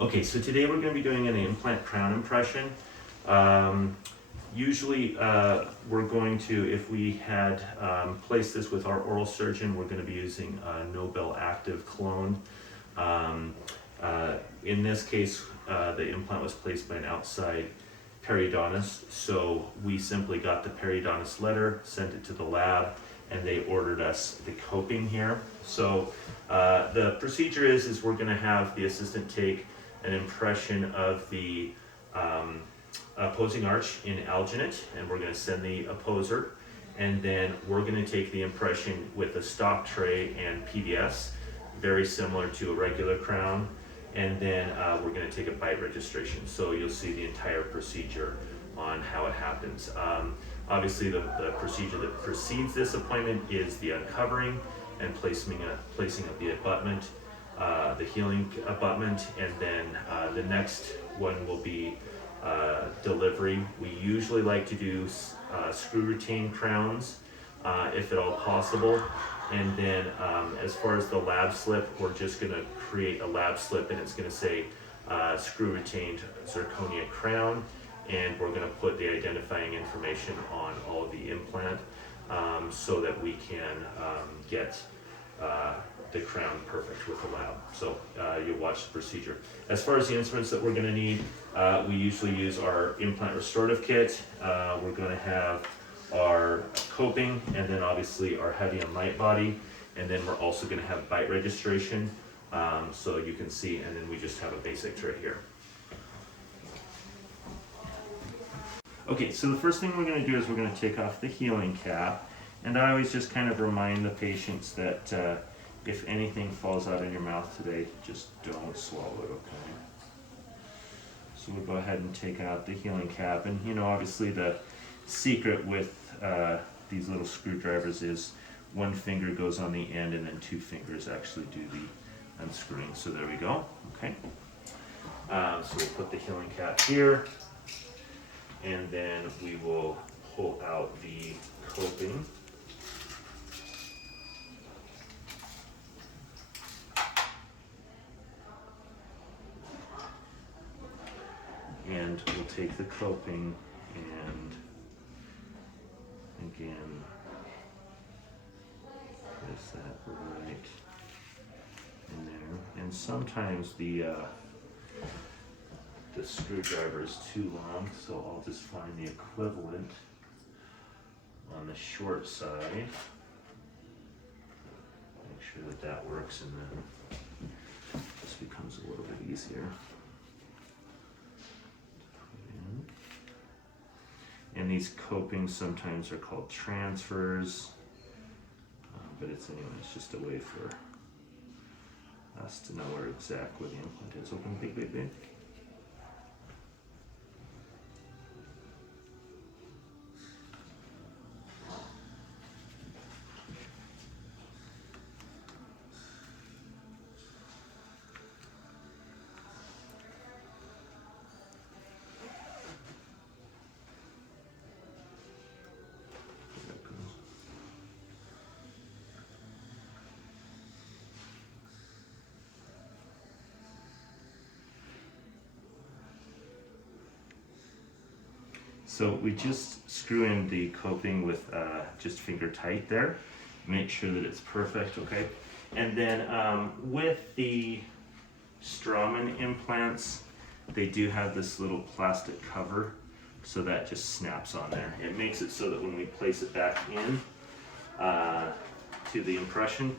Okay, so today we're going to be doing an implant crown impression. Usually we're going to, if we had placed this with our oral surgeon, we're going to be using Nobel Active Clone. In this case, the implant was placed by an outside periodontist, so we simply got the periodontist letter, sent it to the lab, and they ordered us the coping here. So the procedure is we're going to have the assistant take an impression of the opposing arch in alginate, and we're going to send the opposer, and then we're going to take the impression with a stop tray and PVS, very similar to a regular crown, and then we're going to take a bite registration. So you'll see the entire procedure on how it happens. Obviously the procedure that precedes this appointment is the uncovering and placing of the abutment, the healing abutment, and then the next one will be delivery. We usually like to do screw retained crowns if at all possible, and then as far as the lab slip, we're just going to create a lab slip, and it's going to say screw retained zirconia crown, and we're going to put the identifying information on all of the implant so that we can get the crown perfect with the lab. So you'll watch the procedure. As far as the instruments that we're going to need, we usually use our implant restorative kit. We're going to have our coping, and then obviously our heavy and light body, and then we're also going to have bite registration, so you can see, and then we just have a basic tray here. Okay, so the first thing we're going to do is we're going to take off the healing cap, and I always just kind of remind the patients that if anything falls out in your mouth today, just don't swallow it, okay? So we'll go ahead and take out the healing cap, and you know, obviously the secret with these little screwdrivers is one finger goes on the end and then two fingers actually do the unscrewing. So there we go, okay? So we'll put the healing cap here, and then we will pull out the coping. And we'll take the coping and again, place that right in there. And sometimes the screwdriver is too long, so I'll just find the equivalent on the short side. Make sure that that works, and then this becomes a little bit easier. And these copings sometimes are called transfers, but it's just a way for us to know where exactly the implant is. Open big, big, big. So we just screw in the coping with just finger tight there. Make sure that it's perfect, okay? And then with the Straumann implants, they do have this little plastic cover, so that just snaps on there. It makes it so that when we place it back in to the impression,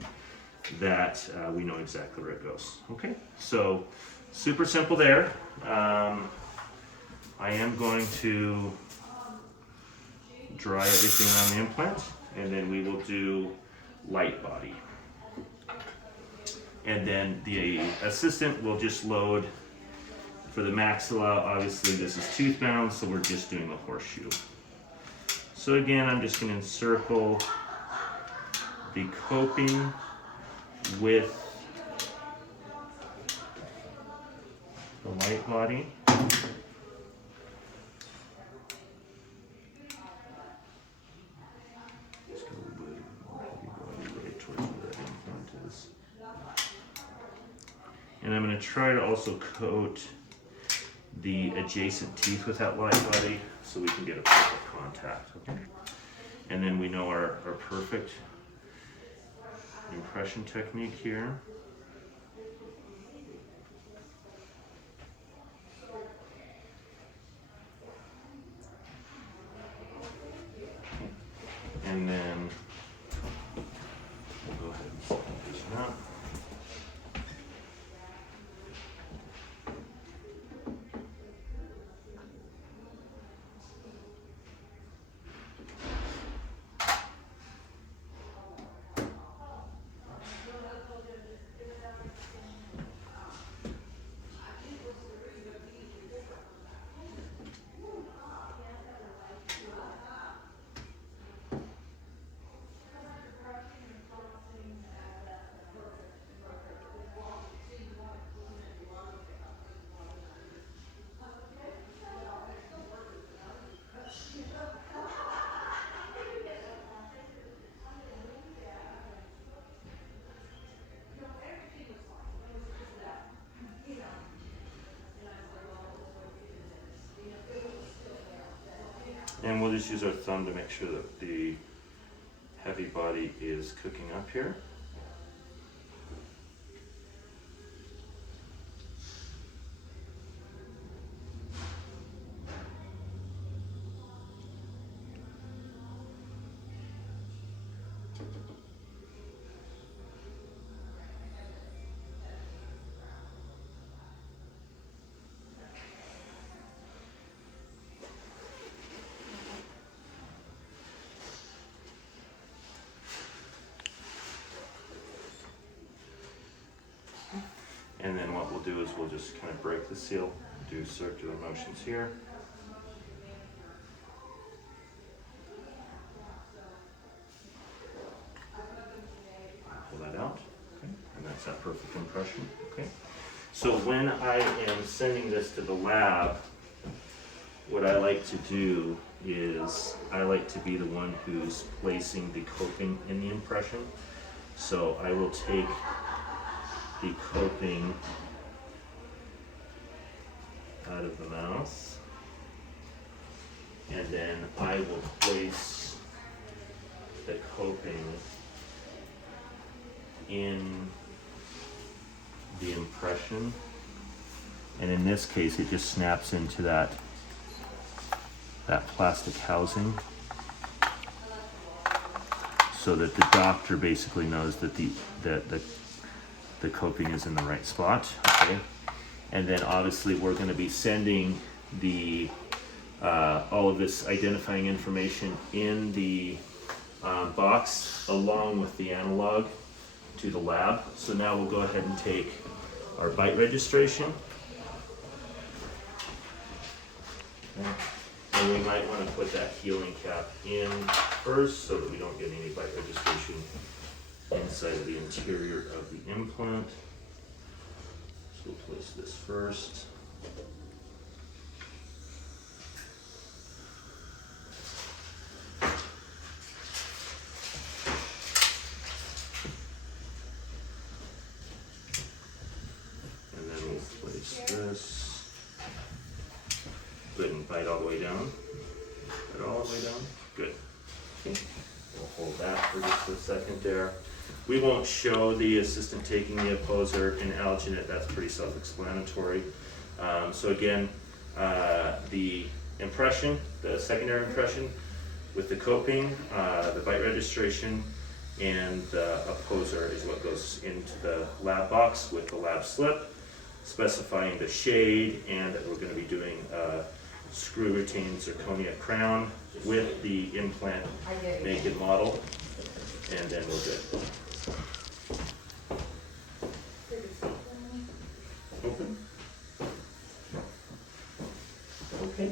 that we know exactly where it goes, okay? So super simple there. I am going to dry everything on the implant, and then we will do light body. And then the assistant will just load for the maxilla. Obviously this is tooth bound, so we're just doing the horseshoe. So again, I'm just going to encircle the coping with the light body. And I'm going to try to also coat the adjacent teeth with that light body so we can get a perfect contact, okay? And then we know our perfect impression technique here. And then we'll go ahead and set this up. And we'll just use our thumb to make sure that the heavy body is cooking up here. And then what we'll do is we'll just kind of break the seal, do circular motions here. Pull that out, okay. And that's that perfect impression, okay. So when I am sending this to the lab, what I like to do is I like to be the one who's placing the coping in the impression. So I will take the coping out of the mouth, and then I will place the coping in the impression, and in this case it just snaps into that plastic housing so that the doctor basically knows that the coping is in the right spot, okay? And then obviously we're going to be sending the all of this identifying information in the box along with the analog to the lab. So now we'll go ahead and take our bite registration. Okay. And we might want to put that healing cap in first so that we don't get any bite registration inside of the interior of the implant. So we'll place this first. And then we'll place this. Go ahead and bite all the way down. Bite all the way down. Good. Okay. We'll hold that for just a second there. We won't show the assistant taking the opposer in alginate, that's pretty self-explanatory. So again, the impression, the secondary impression with the coping, the bite registration, and the opposer is what goes into the lab box with the lab slip, specifying the shade, and that we're going to be doing a screw retained zirconia crown with the implant naked model, and then we're good. Open. Okay.